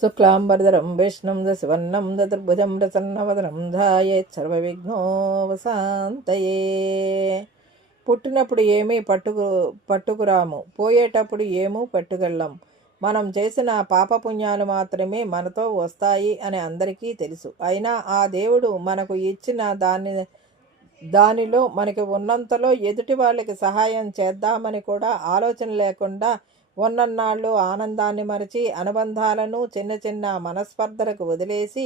శుక్లాంబరధరం విష్ణుం దశవర్ణం చతుర్భుజం ప్రసన్నవదనం ధ్యాయేత్ సర్వవిఘ్నోపశాంతయే. పుట్టినప్పుడు ఏమీ పట్టుకురాము, పోయేటప్పుడు ఏమూ పట్టుకెళ్ళం. మనం చేసిన పాపపుణ్యాలు మాత్రమే మనతో వస్తాయి అని అందరికీ తెలుసు. అయినా ఆ దేవుడు మనకు ఇచ్చిన దానిలో మనకి ఉన్నంతలో ఎదుటి వాళ్ళకి సహాయం చేద్దామని కూడా ఆలోచన లేకుండా ఉన్నన్నాళ్ళు ఆనందాన్ని మరచి అనుబంధాలను చిన్న చిన్న మనస్పర్ధలకు వదిలేసి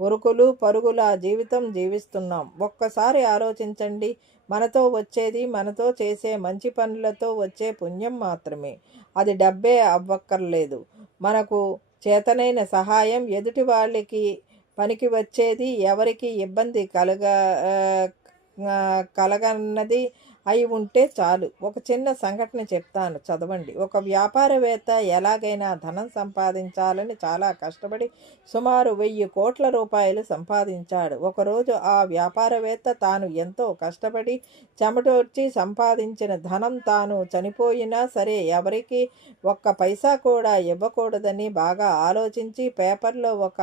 ఉరుకులు పరుగుల జీవితం జీవిస్తున్నాం. ఒక్కసారి ఆలోచించండి, మనతో వచ్చేది మనతో చేసే మంచి పనులతో వచ్చే పుణ్యం మాత్రమే. అది డబ్బే అవ్వక్కర్లేదు. మనకు చేతనైన సహాయం ఎదుటి వాళ్ళకి పనికి వచ్చేది, ఎవరికి ఇబ్బంది కలగన్నది అయి ఉంటే చాలు. ఒక చిన్న సంఘటన చెప్తాను, చదవండి. ఒక వ్యాపారవేత్త ఎలాగైనా ధనం సంపాదించాలని చాలా కష్టపడి సుమారు 1000 కోట్ల రూపాయలు సంపాదించాడు. ఒకరోజు ఆ వ్యాపారవేత్త తాను ఎంతో కష్టపడి చెమటోర్చి సంపాదించిన ధనం తాను చనిపోయినా సరే ఎవరికి ఒక్క పైసా కూడా ఇవ్వకూడదని బాగా ఆలోచించి పేపర్లో ఒక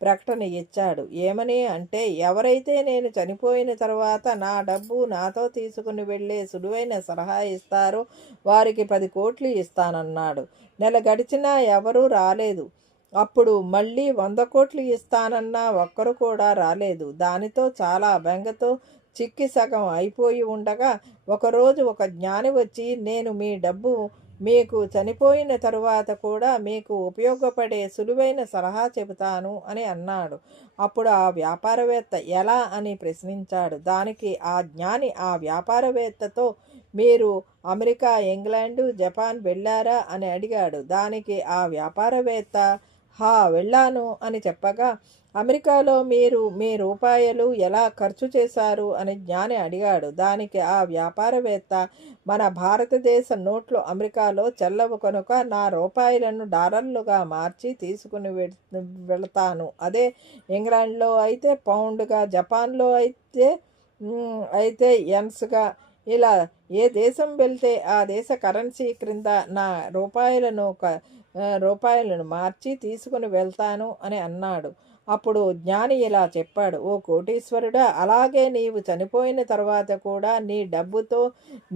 ప్రకటన ఇచ్చాడు. ఏమని అంటే, ఎవరైతే నేను చనిపోయిన తర్వాత నా డబ్బు నాతో తీసుకుని వెళ్ళే సులువైన సలహా ఇస్తారో వారికి 10 కోట్లు ఇస్తానన్నాడు. నెల గడిచినా ఎవరూ రాలేదు. అప్పుడు మళ్ళీ 100 కోట్లు ఇస్తానన్నా ఒక్కరు కూడా రాలేదు. దానితో చాలా బెంగతో చిక్కి సగం అయిపోయి ఉండగా ఒకరోజు ఒక జ్ఞాని వచ్చి, నేను మీ డబ్బు మీకు చనిపోయిన తరువాత కూడా మీకు ఉపయోగపడే సులువైన సలహా చెబుతాను అని అన్నాడు. అప్పుడు ఆ వ్యాపారవేత్త ఎలా అని ప్రశ్నించాడు. దానికి ఆ జ్ఞాని ఆ వ్యాపారవేత్తతో, మీరు అమెరికా, ఇంగ్లాండు, జపాన్ వెళ్ళారా అని అడిగాడు. దానికి ఆ వ్యాపారవేత్త వెళ్ళాను అని చెప్పగా, అమెరికాలో మీరు మీ రూపాయలు ఎలా ఖర్చు చేశారు అని జ్ఞాని అడిగాడు. దానికి ఆ వ్యాపారవేత్త, మన భారతదేశ నోట్లు అమెరికాలో చెల్లవు కనుక నా రూపాయలను డాలర్లుగా మార్చి తీసుకుని వెళతాను. అదే ఇంగ్లాండ్లో అయితే పౌండ్గా, జపాన్లో అయితే ఎన్స్గా, ఇలా ఏ దేశం వెళ్తే ఆ దేశ కరెన్సీ క్రింద నా రూపాయలను మార్చి తీసుకుని వెళ్తాను అని అన్నాడు. అప్పుడు జ్ఞాని ఇలా చెప్పాడు, ఓ కోటీశ్వరుడా, అలాగే నీవు చనిపోయిన తర్వాత కూడా నీ డబ్బుతో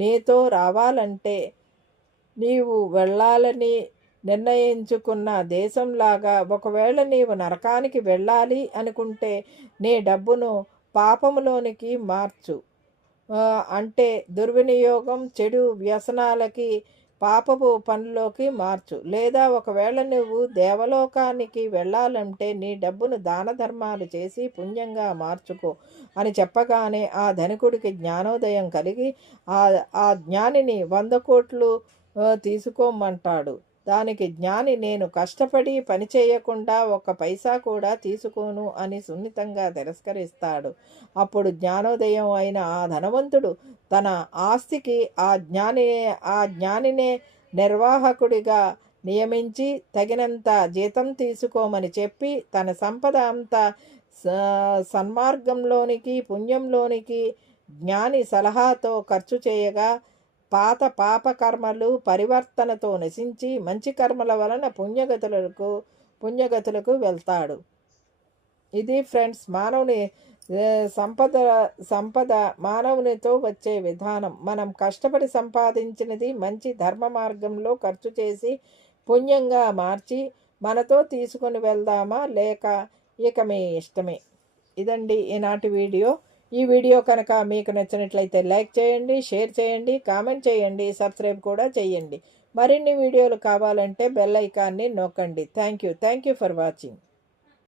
నీతో రావాలంటే నీవు వెళ్ళాలని నిర్ణయించుకున్న దేశంలాగా, ఒకవేళ నీవు నరకానికి వెళ్ళాలి అనుకుంటే నీ డబ్బును పాపములోనికి మార్చు. అంటే దుర్వినియోగం, చెడు వ్యసనాలకి, పాపపు పనులోకి మార్చు. లేదా ఒకవేళ నువ్వు దేవలోకానికి వెళ్ళాలంటే నీ డబ్బును దాన ధర్మాలు చేసి పుణ్యంగా మార్చుకో అని చెప్పగానే ఆ ధనికుడికి జ్ఞానోదయం కలిగి ఆ జ్ఞానిని 100 కోట్లు తీసుకోమంటాడు. దానికి జ్ఞాని, నేను కష్టపడి పని చేయకుండా ఒక్క పైసా కూడా తీసుకోను అని సున్నితంగా తిరస్కరిస్తాడు. అప్పుడు జ్ఞానోదయం అయిన ఆ ధనవంతుడు తన ఆస్తికి ఆ జ్ఞానినే నిర్వాహకుడిగా నియమించి తగినంత జీతం తీసుకోమని చెప్పి తన సంపద అంతా సన్మార్గంలోనికి, పుణ్యంలోనికి జ్ఞాని సలహాతో ఖర్చు చేయగా పాత పాప కర్మలు పరివర్తనతో నశించి మంచి కర్మల వలన పుణ్యగతులకు వెళ్తాడు. ఇది ఫ్రెండ్స్, మానవుని సంపద మానవునితో వచ్చే విధానం. మనం కష్టపడి సంపాదించినది మంచి ధర్మ మార్గంలో ఖర్చు చేసి పుణ్యంగా మార్చి మనతో తీసుకుని వెళ్దామా, లేక ఇక మీ ఇష్టమే. ఇదండి ఈనాటి వీడియో. ఈ వీడియో కనుక మీకు నచ్చినట్లయితే లైక్ చేయండి, షేర్ చేయండి, కామెంట్ చేయండి, సబ్స్క్రైబ్ కూడా చేయండి. మరిన్ని వీడియోలు కావాలంటే బెల్ ఐకాన్ని నొక్కండి. Thank you for watching.